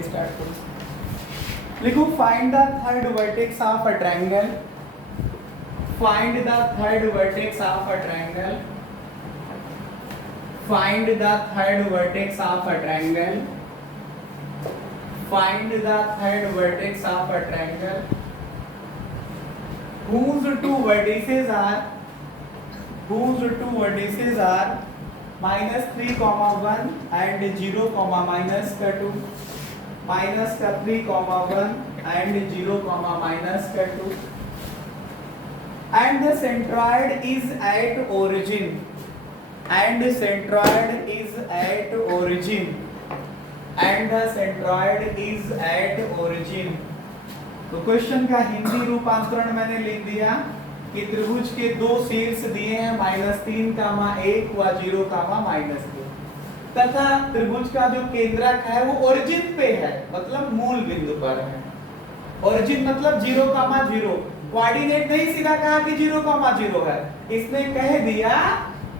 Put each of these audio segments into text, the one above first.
Start करो। लिखो find the third vertex of a triangle. Find the third vertex of a triangle. Find the third vertex of a triangle. Find the third vertex of a triangle whose two vertices are -3, 1 and 0, -2, -3, 1 and 0, -2, and the centroid is at origin, and the centroid is at origin, and the centroid is at origin। तो question का हिंदी रूपांतरण मैंने लिख दिया कि त्रिभुज के दो शीर्ष दिए हैं -3, 1 व 0, -2 तथा त्रिभुज का जो केंद्रक है वो ओरिजिन पे है, मतलब मूल बिंदु पर है। ओरिजिन मतलब 0, 0। कोऑर्डिनेट नहीं सीधा कहा कि 0, 0 है, इसने कह दिया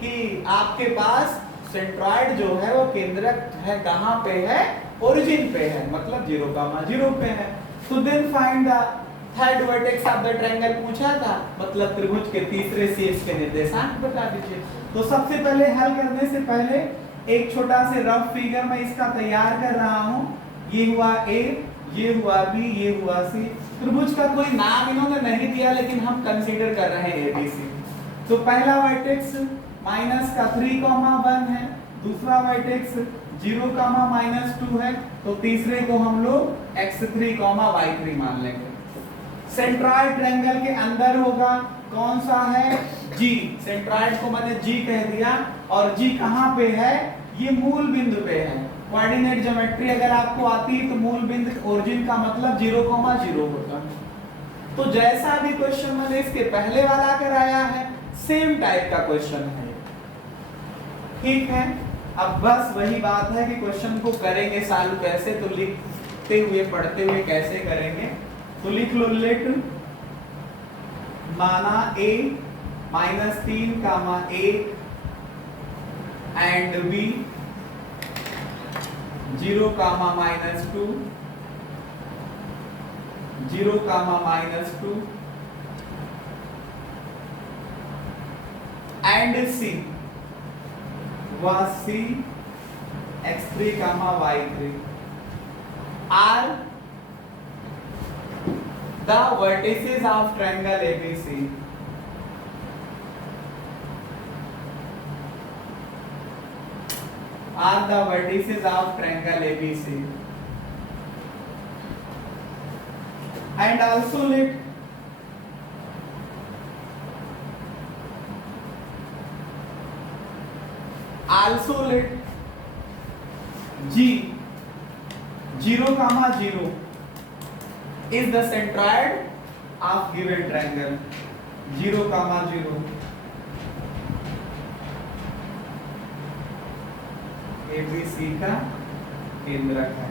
कि आपके पास सेंट्रॉइड जो है वो केंद्रक है कहां पे है, ओरिजिन पे है, मतलब 0, 0 पे है। तो then find the third vertex of the triangle पूछा था, मतलब त्रिभुज के तीसरे शीर्ष के निर्देशांक बता दीजिए। तो सबसे पहले हल करने से पहले एक छोटा से रफ फिगर मैं इसका तैयार कर रहा हूं। ये हुआ ए, ये हुआ बी, ये हुआ सी। त्रिभुज का कोई नाम इन्होंने नहीं दिया, लेकिन हम कंसीडर कर रहे हैं एबीसी। तो पहला वर्टेक्स -3, 1 है, दूसरा वर्टेक्स 0, -2 है, तो तीसरे को हम लोग x3, y3 मान लेंगे। सेंट्रॉइड ट्रायंगल के अंदर होगा, कौन सा है, G। सेंट्रॉइड को मैंने G कह दिया, और G कहां पे है, ये मूल बिंदु पे है। कोऑर्डिनेट ज्योमेट्री अगर आपको आती है तो मूल बिंदु ओरिजिन का मतलब 0, 0 होता है। तो जैसा भी क्वेश्चन मैंने इसके पहले वाला कराया है, सेम टाइप का क्वेश्चन है, ठीक है। अब बस वही बात है कि क्वेश्चन को करेंगे सॉल्व कैसे, तो लिखते हुए पढ़ते हुए कैसे करेंगे। तो लिख लो, लेट माना a -3, 1 and b 0, -2, 0, -2 and c was C, x3, y3 are the vertices of triangle ABC। are the vertices of triangle ABC, and also let G 0, 0 is the centroid of given triangle। 0, 0 ABC का केंद्रक है।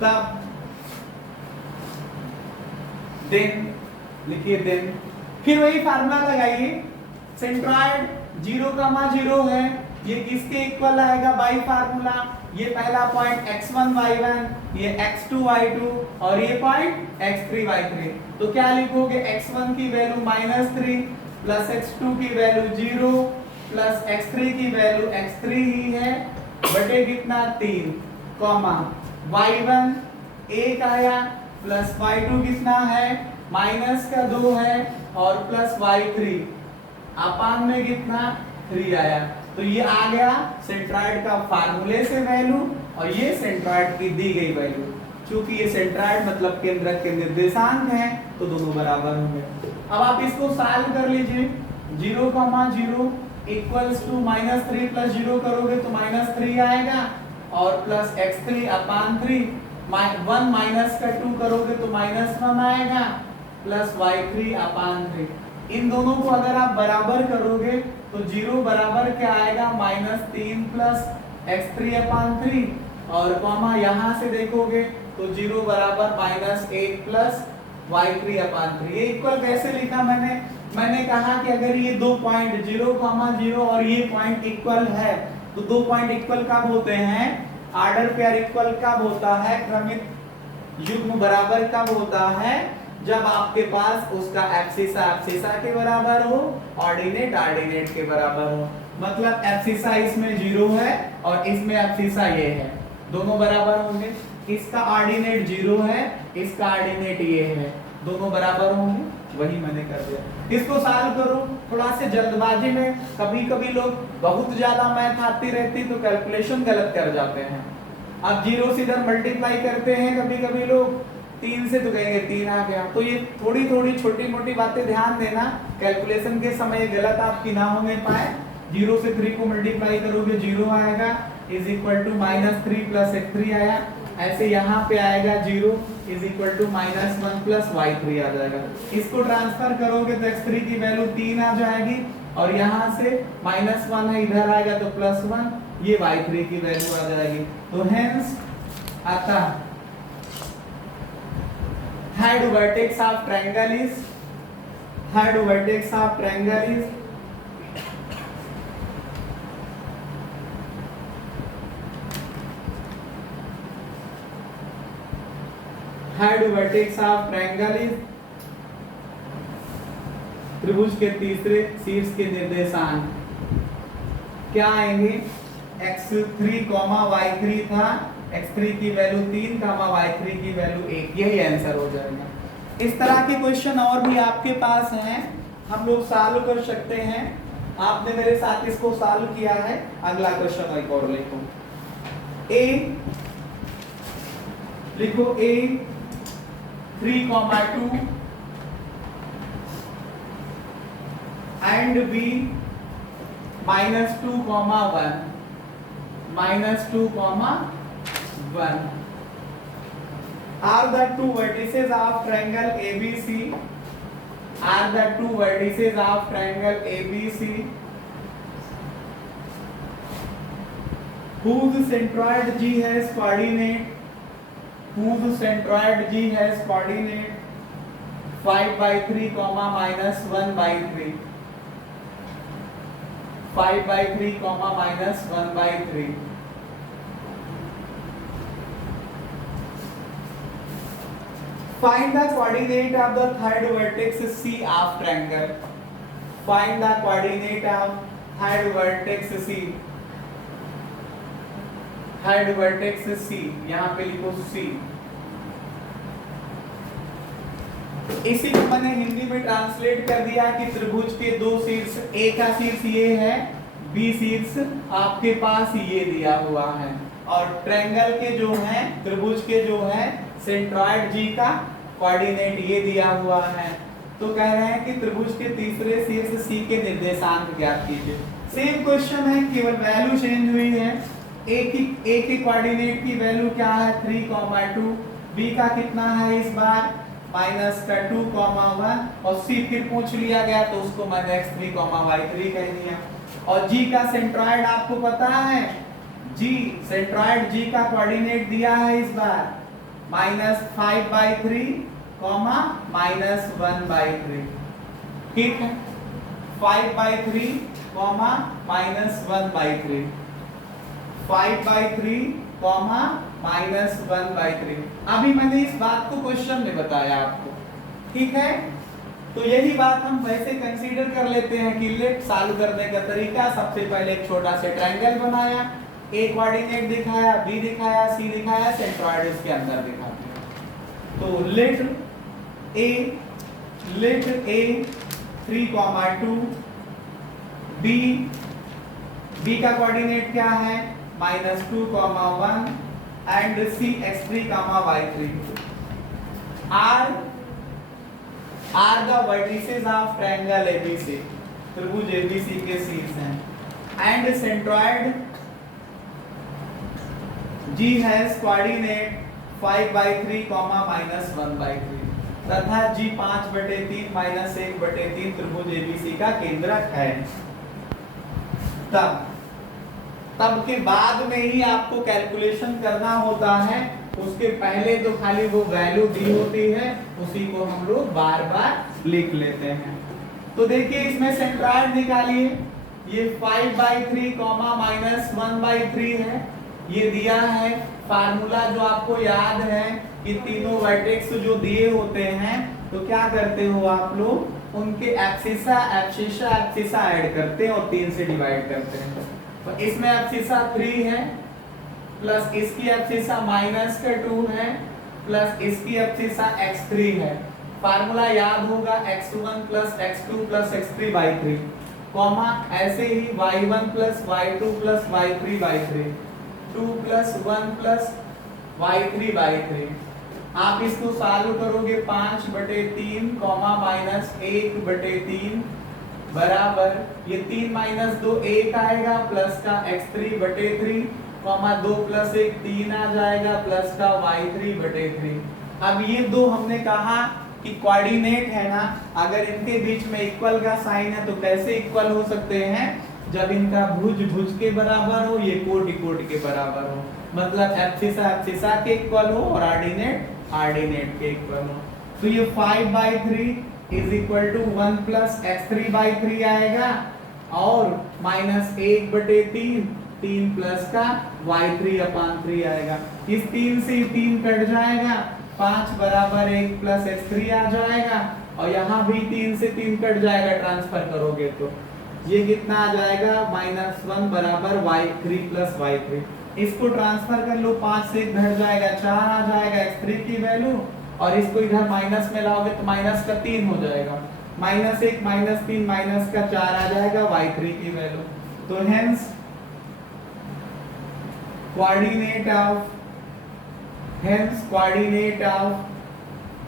तब then लिखिए, then फिर वही formula लगाइए। Centroid 0, 0 है, ये किसके इक्वल आएगा बाई फार्मूला, ये पहला पॉइंट x1, y1, ये x2, y2 और ये पॉइंट x3, y3। तो क्या लिखोगे, x1 की वैल्यू -3 प्लस x2 की वैल्यू 0 प्लस x3 की वैल्यू x3 ही है, बटे कितना 3, y1 1 आया प्लस y2 कितना है -2 है और प्लस y3 अपान में कितना 3 आया। तो ये आ गया सेंट्रॉइड का फार्मूले से वैल्यू, और ये सेंट्रॉइड की दी गई वैल्यू। चूंकि ये सेंट्रॉइड मतलब केंद्रक के निर्देशांक हैं, तो दोनों बराबर होंगे। अब आप इसको सॉल्व कर लीजिए। 0, 0 इक्वल्स टू -3 प्लस 0 करोगे तो -3 आएगा, और प्लस x3 अपान 3, 1 -2 करोगे तो -1 आएगा, प्लस y3 अपान 3। इन दोनों को अगर आप बराबर करोगे तो 0 बराबर क्या आएगा, -3 प्लस x3 अपान 3, और कॉमा यहां से देखोगे तो 0 बराबर -1 प्लस y3 अपान 3। ये इक्वल कैसे लिखा मैंने कहा कि अगर ये दो पॉइंट 0, 0 और ये पॉइंट इक्वल है तो 2 पॉइंट इक्वल कब होते हैं? ऑर्डर पेयर इक्वल कब होता है? क्रमिक युग्म बराबर कब होता है? जब आपके पास उसका एब्सिसा के बराबर हो, ऑर्डिनेट के बराबर हो। मतलब एब्सिसा इसमें 0 है और इसमें एब्सिसा ये है, दोनों बराबर होंगे। इसका ऑर्डिनेट 0 है, इसका ऑर्डिनेट ये है, दोनों बराबर होंगे। वही मैंने कर दिया। इसको सॉल्व करो थोड़ा से जल्दबाजी में। कभी कभी लोग बहुत ज्यादा मैथ आती रहती तो कैलकुलेशन गलत कर जाते हैं। अब 0 से इधर मल्टीप्लाई करते हैं कभी कभी लोग, 3 से तो कहेंगे 3 आ गया। तो ये थोड़ी थोड़ी छोटी मोटी बातें ध्यान देना, कैलकुलेशन के समय गलत आपकी ना होने पाए। 0 से 3 को मल्टीप्लाई करोगे 0 आएगा, is equal to -3 plus x3 आया। ऐसे यहाँ पे आएगा 0 is equal to -1 plus y3 आ जाएगा। इसको ट्रांसफर करोगे तो x3 की वैल्यू 3 आ जाएगी और यहाँ से -1 है, इधर आएगा तो +1, ये y3 की वैल्यू आ जाएगी। तो हेंस अतः head vertex of triangle is head vertex of triangle is head vertex of triangle is त्रिभुज के तीसरे शीर्ष के निर्देशांक क्या आएंगे? x3, y3 था, x3 की वैल्यू 3, y3 की वैल्यू 1, यही आंसर हो जाएगा। इस तरह के क्वेश्चन और भी आपके पास हैं, हम लोग सॉल्व कर सकते हैं। आपने मेरे साथ इसको सॉल्व किया है। अगला क्वेश्चन एक और लिखो। लिखो a 3, 2 and b -2, 1 -2, 1 are the two vertices of triangle ABC are the two vertices of triangle ABC whose centroid G has coordinate 5/3, -1/3 5/3, -1/3। Find the coordinate of the third vertex C of triangle. Find the coordinate of third vertex C. Third vertex C, यहाँ पे लिखो C। इसी को मैंने हिंदी में translate कर दिया कि त्रिभुज के दो शीर्ष, ए का शीर्ष ये है, बी शीर्ष आपके पास ये दिया हुआ है, और ट्रायंगल के जो है, त्रिभुज के जो है सेंट्रॉइड जी का कोऑर्डिनेट ये दिया हुआ है। तो कह रहे हैं कि त्रिभुज के तीसरे शीर्ष सी के निर्देशांक ज्ञात कीजिए। सेम क्वेश्चन है, केवल वैल्यू चेंज हुई है। ए के कोऑर्डिनेट की वैल्यू क्या है? 3, 2। बी का कितना है इस बार? -2, 1। और सी फिर पूछ लिया गया तो उसको मैंने x3, y3 कह दिया। और जी का सेंट्रॉइड आपको पता है, जी सेंट्रॉइड जी का कोऑर्डिनेट दिया है इस बार -5/3, -1/3। ठीक है, 5/3, -1/3, 5/3, -1/3। अभी मैंने इस बात को क्वेश्चन में बताया आपको, ठीक है। तो यही बात हम वैसे कंसीडर कर लेते हैं कि लेट सॉल्व करने का तरीका। सबसे पहले एक छोटा सा ट्रायंगल बनाया, ए कोऑर्डिनेट दिखाया, बी दिखाया, सी दिखाया, सेंट्रॉइड इसके अंदर दिखाते हैं। तो लेट ए 3, 2। बी का कोऑर्डिनेट क्या है? -2, 1 and C x3, y3 are the vertices of triangle ABC। त्रिभुज ABC के शीर्ष हैं। And centroid G has coordinate 5/3, -1/3 तथा G 5/3, -1/3 त्रिभुज ABC का केंद्रक है। तब के बाद में ही आपको कैलकुलेशन करना होता है, उसके पहले तो खाली वो वैल्यू दी होती है, उसी को हम लोग बार बार लिख लेते हैं। तो देखिए इसमें सेंट्रॉइड निकालिए, ये 5/3 कॉमा -1/3 है, ये दिया है। फार्मूला जो आपको याद है कि तीनों वर्टेक्स जो दिए होते हैं तो क्या करते हो आप लोग, उनके एब्सिसा एब्सिसा एब्सिसा ऐड करते हैं और 3 से डिवाइड करते हैं। तो इसमें एब्सिसा 3 है प्लस इसकी एब्सिसा -2 है प्लस इसकी एब्सिसा x3 है। फार्मूला याद होगा x1 + x2 + x3/3 कॉमा ऐसे ही y1 + y2 + y3/3 2 + 1 + y3/3। आप इसको सॉल्व करोगे 5/3 कॉमा -1/3 बराबर ये 3 - 2 1 आएगा प्लस का x3/3 कॉमा 2 + 1 3 आ जाएगा प्लस का y3/3। अब ये दो हमने कहा कि कोऑर्डिनेट है ना, अगर इनके बीच में इक्वल का साइन है तो कैसे इक्वल हो सकते हैं, जब इनका भुज भुज के बराबर हो, ये कोट कोट के बराबर हो, मतलब एब्सिसा एब्सिसा के इक्वल हो और आर्डिनेट आर्डिनेट के इक्वल हो। तो ये 5/3 = 1 + x3/3 आएगा और -1/3 3 प्लस का y3/3 आएगा। इस 3 से 3 कट जाएगा, 5 = 1 + x3 आ जाएगा और यहाँ भी 3 से 3 कट जाएगा ट्रांसफर करोगे तो ये कितना आ जाएगा, -1 = y3 + y3। इसको ट्रांसफर कर लो, 5 से 1 घट जाएगा 4 आ जाएगा x3 की वैल्यू और इसको इधर माइनस में लाओगे तो -3 हो जाएगा, -1 -3 -4 आ जाएगा y3 की वैल्यू। तो hence coordinate of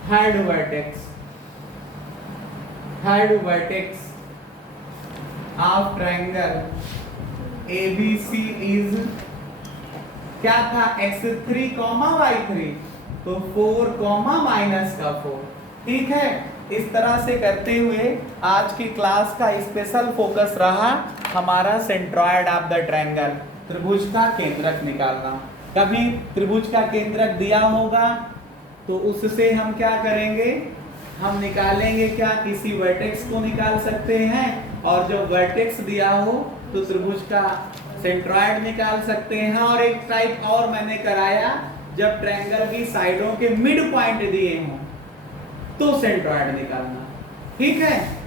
head vertex of triangle ABC is क्या था, x3, y3 तो 4, -4। ठीक है, इस तरह से करते हुए आज की क्लास का स्पेशल फोकस रहा हमारा सेंट्रॉयड ऑफ द ट्रायंगल, त्रिभुज का केंद्रक निकालना। कभी त्रिभुज का केंद्रक दिया होगा तो उससे हम क्या करेंगे, हम निकालेंगे क्या, किसी वर्टेक्स को निकाल सकते हैं और जब वर्टेक्स दिया हो तो त्रिभुज का सेंट्रॉयड निकाल सकते हैं। और एक टाइप और मैंने कराया, जब ट्रायंगल की साइडों के मिड पॉइंट दिए हों तो सेंट्रॉयड निकालना। ठीक है।